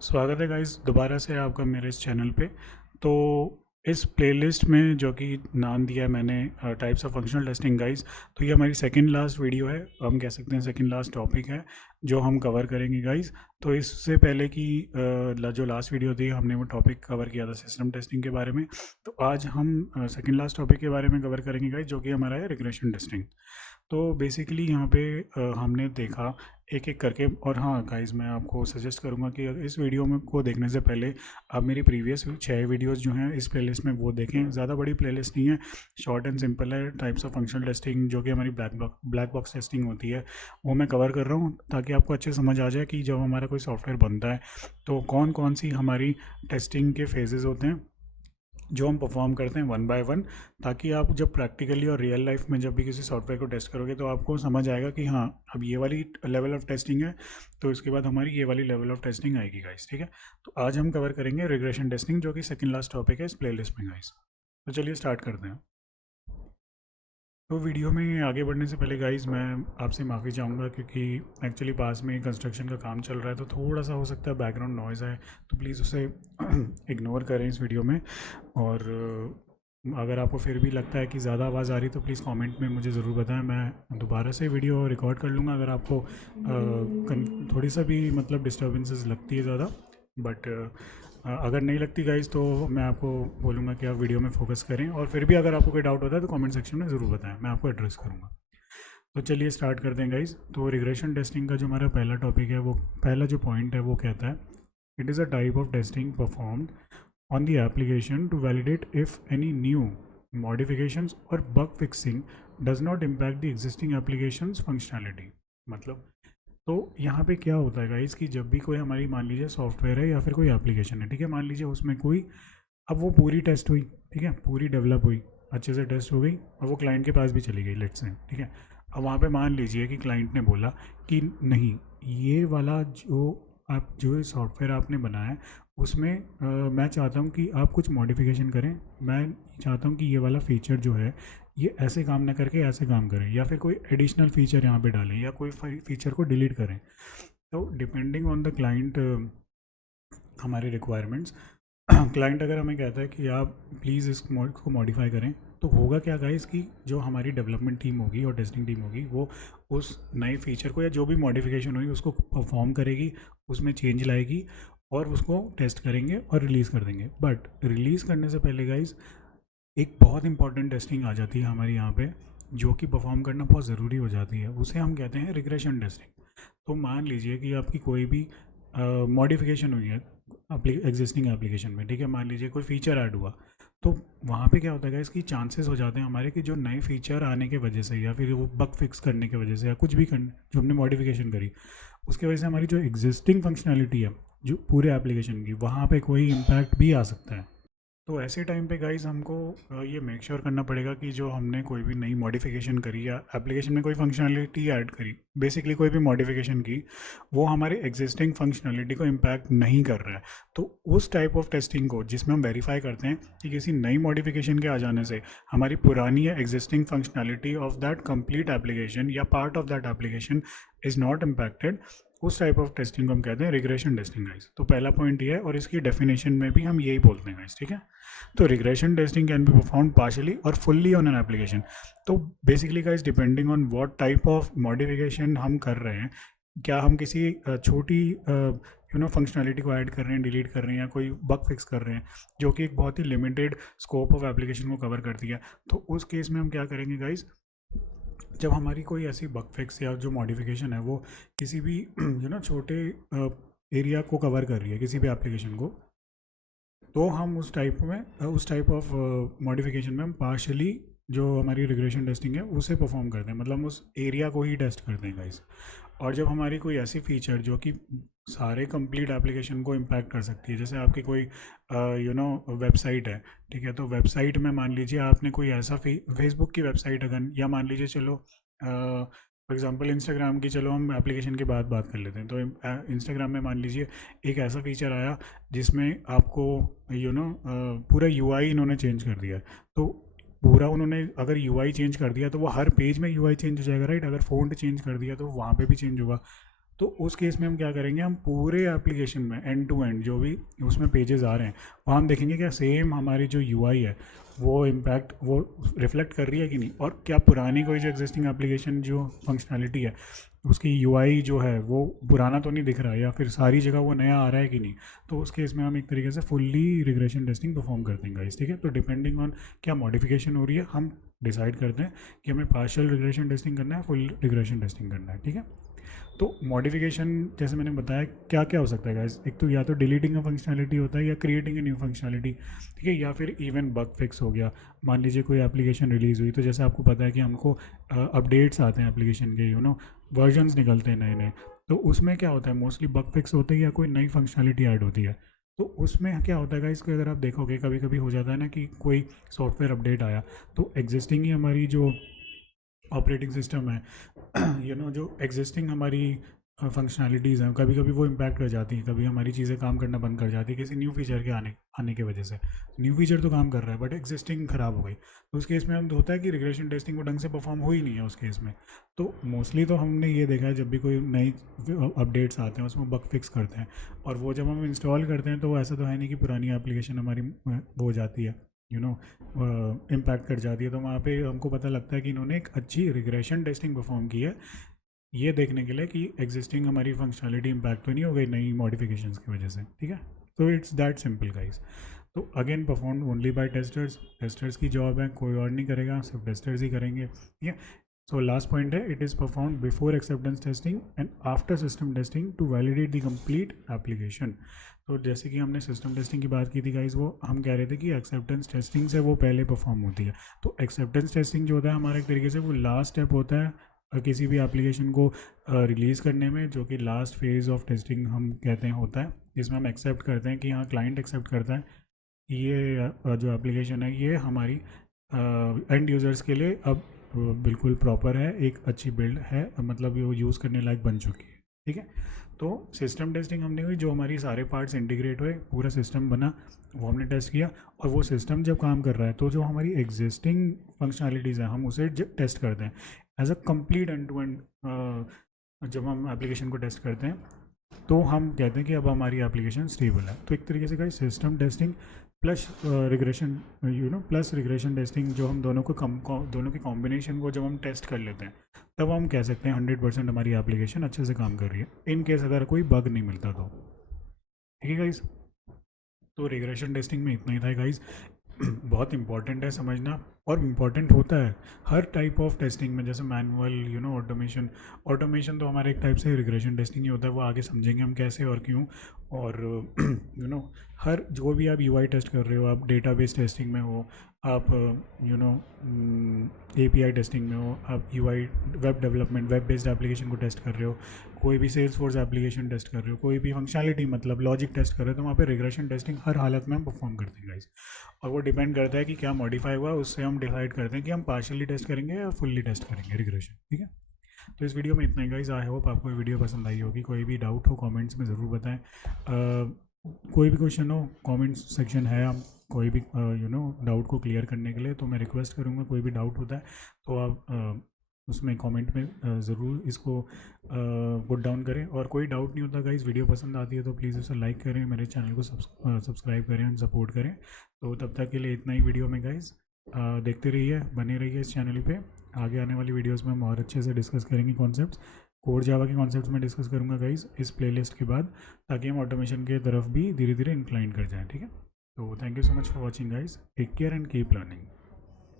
स्वागत है गाइस दोबारा से आपका मेरे इस चैनल पे। तो इस प्लेलिस्ट में जो कि नाम दिया है मैंने types of functional testing guys, तो ये हमारी सेकंड लास्ट वीडियो है, हम कह सकते हैं सेकंड लास्ट टॉपिक है जो हम कवर करेंगे गाइस। तो इससे पहले की जो लास्ट वीडियो थी हमने वो टॉपिक कवर किया था सिस्टम टेस्टिंग के बारे में। तो आज हम सेकंड लास्ट टॉपिक के बारे में कवर करेंगे गाइस, जो कि हमारा है रिग्रेशन टेस्टिंग। तो बेसिकली यहाँ पे हमने देखा एक एक करके। और हाँ गाइस, मैं आपको सजेस्ट करूँगा कि इस वीडियो में को देखने से पहले आप मेरी प्रीवियस 6 वीडियोस जो हैं इस प्लेलिस्ट में वो देखें। ज़्यादा बड़ी प्लेलिस्ट नहीं है, शॉर्ट एंड सिंपल है। टाइप्स ऑफ फंक्शनल टेस्टिंग जो कि हमारी ब्लैक बॉक्स टेस्टिंग होती है वो मैं कवर कर रहा हूँ, ताकि आपको अच्छे समझ आ जाए कि जब हमारा कोई सॉफ्टवेयर बनता है तो कौन कौन सी हमारी टेस्टिंग के फेजेस होते हैं जो हम परफॉर्म करते हैं वन बाय वन। ताकि आप जब प्रैक्टिकली और रियल लाइफ में जब भी किसी सॉफ्टवेयर को टेस्ट करोगे तो आपको समझ आएगा कि हाँ, अब ये वाली लेवल ऑफ टेस्टिंग है तो इसके बाद हमारी ये वाली लेवल ऑफ टेस्टिंग आएगी गाइस। ठीक है, तो आज हम कवर करेंगे रिग्रेशन टेस्टिंग, जो कि सेकंड लास्ट टॉपिक है इस प्लेलिस्ट में गाइस। तो चलिए स्टार्ट करते हैं। तो वीडियो में आगे बढ़ने से पहले गाइस मैं आपसे माफ़ी चाहूँगा, क्योंकि एक्चुअली पास में कंस्ट्रक्शन का काम चल रहा है, तो थोड़ा सा हो सकता है बैकग्राउंड नॉइज़ है, तो प्लीज़ उसे इग्नोर करें इस वीडियो में। और अगर आपको फिर भी लगता है कि ज़्यादा आवाज़ आ रही तो प्लीज़ कमेंट में मुझे ज़रूर बताएं, मैं दोबारा से वीडियो रिकॉर्ड कर लूँगा अगर आपको थोड़ी सा भी मतलब डिस्टर्बेंसेस लगती है ज़्यादा। बट अगर नहीं लगती गाइज तो मैं आपको बोलूँगा कि आप वीडियो में फोकस करें, और फिर भी अगर आपको कोई डाउट होता है तो कमेंट सेक्शन में ज़रूर बताएं, मैं आपको एड्रेस करूँगा। तो चलिए स्टार्ट करते हैं गाइज। तो रिग्रेशन टेस्टिंग का जो हमारा पहला टॉपिक है, वो पहला जो पॉइंट है वो कहता है, it is a type of testing performed on the application to validate if any new modifications or bug fixing does not impact the existing application's functionality। मतलब तो यहाँ पे क्या होता है गाइस कि जब भी कोई हमारी मान लीजिए सॉफ्टवेयर है या फिर कोई एप्लीकेशन है, ठीक है, मान लीजिए उसमें कोई, अब वो पूरी टेस्ट हुई, ठीक है, पूरी डेवलप हुई, अच्छे से टेस्ट हो गई और वो क्लाइंट के पास भी चली गई, लेट्स से, ठीक है। अब वहाँ पे मान लीजिए कि क्लाइंट ने बोला कि नहीं, ये वाला जो सॉफ्टवेयर आपने बनाया है उसमें मैं चाहता हूँ कि आप कुछ मॉडिफिकेशन करें। मैं चाहता हूँ कि ये वाला फ़ीचर जो है ये ऐसे काम ना करके ऐसे काम करें, या फिर कोई एडिशनल फ़ीचर यहाँ पे डालें, या कोई फ़ीचर को डिलीट करें। तो डिपेंडिंग ऑन द क्लाइंट हमारे रिक्वायरमेंट्स, क्लाइंट अगर हमें कहता है कि आप प्लीज़ इसको मॉडिफाई करें, तो होगा क्या गाइस कि जो हमारी डेवलपमेंट टीम होगी और टेस्टिंग टीम होगी वो उस नए फीचर को या जो भी मॉडिफिकेशन हुई उसको परफॉर्म करेगी, उसमें चेंज लाएगी और उसको टेस्ट करेंगे और रिलीज़ कर देंगे। बट रिलीज़ करने से पहले गाइस एक बहुत इंपॉर्टेंट टेस्टिंग आ जाती है हमारे यहाँ पे, जो कि परफॉर्म करना बहुत ज़रूरी हो जाती है, उसे हम कहते हैं रिग्रेशन टेस्टिंग। तो मान लीजिए कि आपकी कोई भी मॉडिफिकेशन हुई है एग्जिस्टिंग एप्लीकेशन में, ठीक है, मान लीजिए कोई फ़ीचर ऐड हुआ, तो वहाँ पे क्या होता है इसकी चांसेस हो जाते हैं हमारे कि जो नए फीचर आने की वजह से या फिर वो बग फिक्स करने की वजह से या कुछ भी जो हमने मॉडिफिकेशन करी उसकी वजह से हमारी जो एग्जिस्टिंग फंक्शनैलिटी है जो पूरे एप्लीकेशन की, वहाँ पे कोई इम्पैक्ट भी आ सकता है। तो ऐसे टाइम पे गाइस हमको ये मेक श्योर करना पड़ेगा कि जो हमने कोई भी नई मॉडिफिकेशन करी या एप्लीकेशन में कोई फंक्शनैलिटी ऐड करी, बेसिकली कोई भी मॉडिफिकेशन की, वो हमारे एग्जिस्टिंग फंक्शनैलिटी को इम्पैक्ट नहीं कर रहा है। तो उस टाइप ऑफ टेस्टिंग को जिसमें हम वेरीफाई करते हैं कि किसी नई मॉडिफिकेशन के आ जाने से हमारी पुरानी या existing functionality of that complete application या part of that application is not impacted, उस टाइप ऑफ टेस्टिंग को हम कहते हैं रिग्रेशन टेस्टिंग गाइस। तो पहला पॉइंट ये है और इसकी डेफिनेशन में भी हम यही बोलते हैं गाइस, ठीक है। तो regression testing can be perform partially और फुल्ली ऑन एन एप्लीकेशन। तो basically guys depending on what type of modification हम कर रहे हैं, क्या हम किसी छोटी फंक्शनैलिटी को ऐड कर रहे हैं, डिलीट कर रहे हैं, या कोई बग फिक्स कर रहे हैं जो कि एक बहुत ही लिमिटेड स्कोप ऑफ एप्लीकेशन को कवर करती है, तो उस केस में हम क्या करेंगे गाइस, जब हमारी कोई ऐसी बग फिक्स या जो मॉडिफिकेशन है वो किसी भी छोटे एरिया को कवर कर रही है किसी भी एप्लीकेशन को, तो हम उस टाइप ऑफ मॉडिफिकेशन में हम पार्शली जो हमारी रिग्रेशन टेस्टिंग है उसे परफॉर्म करते हैं, मतलब हम उस एरिया को ही टेस्ट करते हैं गाइस। और जब हमारी कोई ऐसी फीचर जो कि सारे कंप्लीट एप्लीकेशन को इम्पैक्ट कर सकती है, जैसे आपकी कोई वेबसाइट है, ठीक है, तो वेबसाइट में मान लीजिए आपने कोई ऐसा फेसबुक की वेबसाइट अगर, या मान लीजिए चलो फॉर एग्जांपल इंस्टाग्राम की, चलो हम एप्लीकेशन के बाद बात कर लेते हैं। तो इंस्टाग्राम में मान लीजिए एक ऐसा फीचर आया जिसमें आपको पूरा यूआई इन्होंने चेंज कर दिया, तो पूरा उन्होंने अगर यूआई चेंज कर दिया तो वो हर पेज में यूआई चेंज हो जाएगा, राइट। अगर फ़ॉन्ट चेंज कर दिया तो वहाँ पे भी चेंज होगा। तो उस केस में हम क्या करेंगे, हम पूरे एप्लीकेशन में एंड टू एंड जो भी उसमें पेजेस आ रहे हैं वो हम देखेंगे क्या सेम हमारी जो यूआई है वो इम्पैक्ट वो रिफ्लेक्ट कर रही है कि नहीं, और क्या पुरानी कोई जो एग्जिस्टिंग एप्लीकेशन जो फंक्शनैलिटी है उसकी यूआई जो है वो पुराना तो नहीं दिख रहा है, या फिर सारी जगह वो नया आ रहा है कि नहीं। तो उस केस में हम एक तरीके से फुल्ली रिग्रेशन टेस्टिंग परफॉर्म करते हैं गाइस, ठीक है। तो डिपेंडिंग ऑन क्या मॉडिफिकेशन हो रही है हम डिसाइड करते हैं कि हमें पार्शियल रिग्रेशन टेस्टिंग करना है, फुल रिग्रेशन टेस्टिंग करना है, ठीक है। तो मॉडिफिकेशन जैसे मैंने बताया क्या क्या हो सकता है गाइस, एक तो या तो डिलीटिंग अ फंक्शनैलिटी होता है या क्रिएटिंग अ न्यू फंक्शनैलिटी, ठीक है, या फिर इवन बग फिक्स हो गया। मान लीजिए कोई एप्लीकेशन रिलीज़ हुई तो जैसे आपको पता है कि हमको अपडेट्स आते हैं एप्लीकेशन के, वर्जन्स निकलते हैं नए नए, तो उसमें क्या होता है मोस्टली बग फिक्स होते हैं या कोई नई फंक्शनैलिटी ऐड होती है। तो उसमें क्या होता है गाइस कि अगर आप देखोगे कभी कभी हो जाता है ना कि कोई सॉफ्टवेयर अपडेट आया तो एग्जिस्टिंग ही हमारी जो ऑपरेटिंग सिस्टम है जो एग्जिस्टिंग हमारी फंक्शनैलिटीज़ हैं कभी कभी वो इम्पैक्ट कर जाती हैं, कभी हमारी चीज़ें काम करना बंद कर जाती है किसी न्यू फीचर के आने की वजह से। न्यू फीचर तो काम कर रहा है बट एग्जिस्टिंग ख़राब हो गई, तो उस केस में हम होता है कि रिग्रेशन टेस्टिंग वो ढंग से परफॉर्म हो ही नहीं है उस केस में। तो मोस्टली तो हमने ये देखा है जब भी कोई नई अपडेट्स आते हैं उसमें बग फिक्स करते हैं, और वो जब हम इंस्टॉल करते हैं तो ऐसा तो है नहीं कि पुरानी एप्लीकेशन हमारी वो हो जाती है इम्पैक्ट कर जाती है। तो वहाँ पे हमको पता लगता है कि इन्होंने एक अच्छी रिग्रेशन टेस्टिंग परफॉर्म की है ये देखने के लिए कि एग्जिस्टिंग हमारी फंक्शनैलिटी इम्पैक्ट तो नहीं हो गई नई मॉडिफिकेशंस की वजह से, ठीक है। तो इट्स दैट सिंपल गाइस। तो again perform only by testers की जॉब है, कोई और नहीं करेगा, सिर्फ टेस्टर्स ही करेंगे, ठीक है। सो लास्ट पॉइंट है it is perform before acceptance testing and after system testing to validate the complete application. तो जैसे कि हमने सिस्टम टेस्टिंग की बात की थी गाइस, वो हम कह रहे थे कि एक्सेप्टेंस टेस्टिंग से वो पहले परफॉर्म होती है। तो एक्सेप्टेंस टेस्टिंग जो होता है हमारा एक तरीके से वो लास्ट स्टेप होता है किसी भी एप्लीकेशन को रिलीज़ करने में, जो कि लास्ट फेज़ ऑफ टेस्टिंग हम कहते हैं होता है, जिसमें हम एक्सेप्ट करते हैं कि हाँ क्लाइंट एक्सेप्ट करता है ये जो एप्लीकेशन है ये हमारी एंड यूज़र्स के लिए अब बिल्कुल प्रॉपर है, एक अच्छी बिल्ड है, मतलब वो यूज़ करने लायक बन चुकी है, ठीक है। तो सिस्टम टेस्टिंग हमने हुई, जो हमारी सारे पार्ट्स इंटीग्रेट हुए पूरा सिस्टम बना वो हमने टेस्ट किया, और वो सिस्टम जब काम कर रहा है तो जो हमारी एग्जिस्टिंग फंक्शनैलिटीज़ हैं हम उसे टेस्ट करते हैं as a complete end to end. जब हम एप्लीकेशन को टेस्ट करते हैं तो हम कहते हैं कि अब हमारी एप्लीकेशन स्टेबल है। तो एक तरीके से का system testing plus regression plus regression testing जो हम दोनों के कॉम्बिनेशन को जब हम टेस्ट कर लेते हैं तब हम कह सकते हैं 100% हमारी एप्लीकेशन अच्छे से काम कर रही है, इन केस अगर कोई बग नहीं मिलता तो, ठीक है गाइस। तो रिग्रेशन टेस्टिंग में इतना ही था गाइस। बहुत इंपॉर्टेंट है समझना, और इम्पॉर्टेंट होता है हर टाइप ऑफ टेस्टिंग में, जैसे मैनुअल ऑटोमेशन तो हमारे एक टाइप से रिग्रेशन टेस्टिंग ही होता है, वो आगे समझेंगे हम कैसे और क्यों। और हर जो भी आप यूआई टेस्ट कर रहे हो, आप डेटाबेस टेस्टिंग में हो, आप एपीआई टेस्टिंग में हो, आप UI web development web based application को टेस्ट कर रहे हो, कोई भी सेल्स फोर्स एप्लीकेशन टेस्ट कर रहे हो, कोई भी फंक्शनैलिटी मतलब लॉजिक टेस्ट कर रहे हो, तो वहाँ पे रिग्रेशन टेस्टिंग हर हालत में हम परफॉर्म करते हैं गाइस। और वो डिपेंड करता है कि क्या मॉडिफाई हुआ, उससे हम डिसाइड करते हैं कि हम पार्शियली टेस्ट करेंगे या फुल्ली टेस्ट करेंगे रिग्रेशन, ठीक है। तो इस वीडियो में इतना ही गाइस, आई होप आपको वीडियो पसंद आई होगी। कोई भी डाउट हो कमेंट्स में ज़रूर बताएं, कोई भी क्वेश्चन हो कमेंट्स सेक्शन है, हम कोई भी डाउट को क्लियर करने के लिए, तो मैं रिक्वेस्ट करूँगा कोई भी डाउट होता है तो आप उसमें कमेंट में ज़रूर इसको पुट डाउन करें। और कोई डाउट नहीं होता गाइस, वीडियो पसंद आती है तो प्लीज़ उसे लाइक करें, मेरे चैनल को सब्सक्राइब करें और सपोर्ट करें। तो तब तक के लिए इतना ही वीडियो में गाइस, देखते रहिए, बने रहिए इस चैनल पे। आगे आने वाली वीडियोस में हम और अच्छे से डिस्कस करेंगे कॉन्सेप्ट्स, कोर जावा के कॉन्सेप्ट्स में डिस्कस करूँगा गाइस इस प्लेलिस्ट के बाद, ताकि हम ऑटोमेशन के तरफ भी धीरे धीरे इंक्लाइन कर जाएँ, ठीक है। तो thank you so much for watching guys, take care and keep learning.